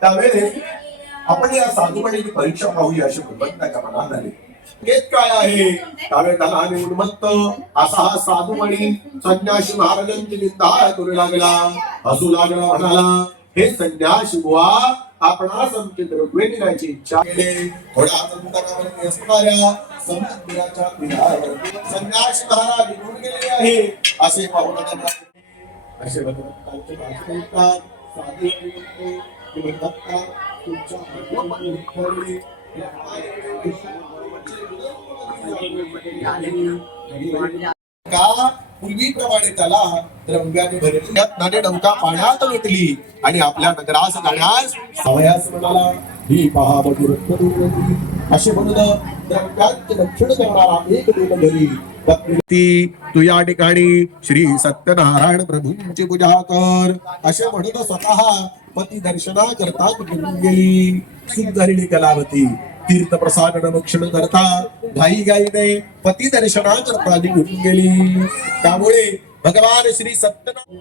त्यावेळेस आपण या साधुपणाची परीक्षा पाहूया अशी भगवंताच्या मनात आली. हेच काय आहे त्यावेळेस त्याला आणि उन्मत्त असा हा साधुमणी संन्यासी महाराजांची निंदा करू लागला, हसू लागला, म्हणाला हे संन्यासी बुवा आपणास आमची द्रव्ये देण्याची इच्छा केली. थोड्या अंतरावरती असणाऱ्या समुद्राच्या तीरावर संन्यासी महाराज निघून गेले आहे असे पाहून असे भगवंतांचे भाषण ऐकतात. साधू तुमच्या का पूर्वीप्रमाणे त्याला द्रव्याने भरली नौका पाण्यात लोटली आणि आपल्या नगरास जाण्यास सवयास म्हणाला ही पहा मधुर असे म्हणून द्रव्याचे रक्षण करणारा एक देवघरी तू या ठिकाणी श्री सत्यनारायण प्रभूंची पूजा कर असे म्हणून स्वतः पती दर्शना करता निघून गेली. सुंदरिणी कलावती तीर्थ प्रसाद मोक्षण करता घाई गाईने पती दर्शना करता निघून गेली. त्यामुळे भगवान श्री सत्यनारायण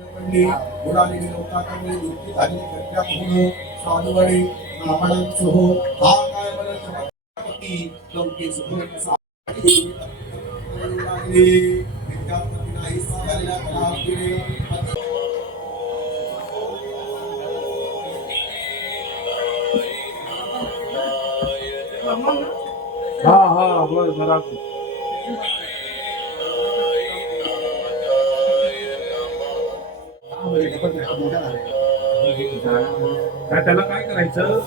त्याला काय करायचं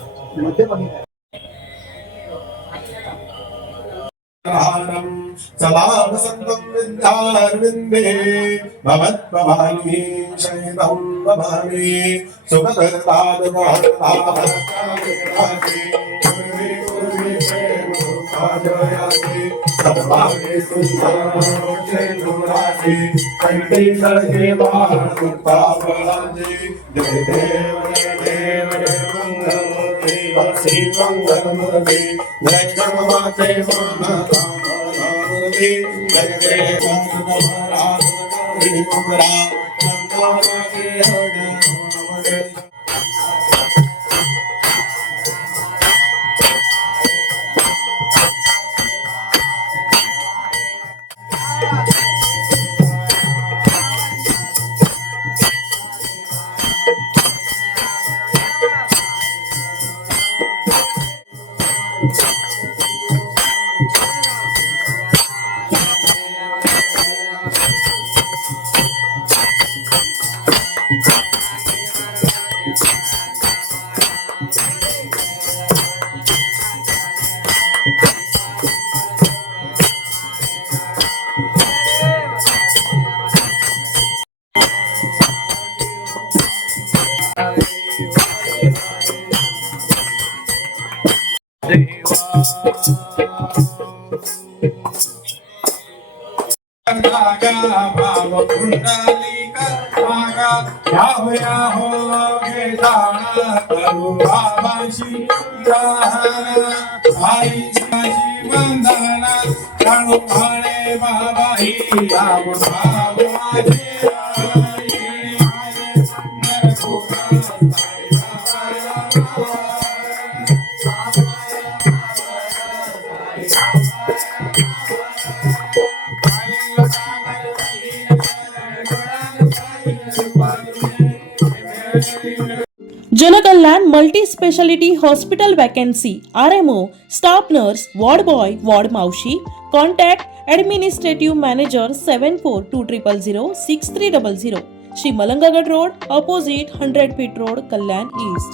सदा वसन्तं विद्यारविन्दे भवत्भवानी शयनं Bhavani Jankalyan multi speciality hospital vacancy RMO staff nurse ward boy ward मावशी contact administrative manager 7420006300 Shri Malangagad road opposite 100 feet road Kalyan east.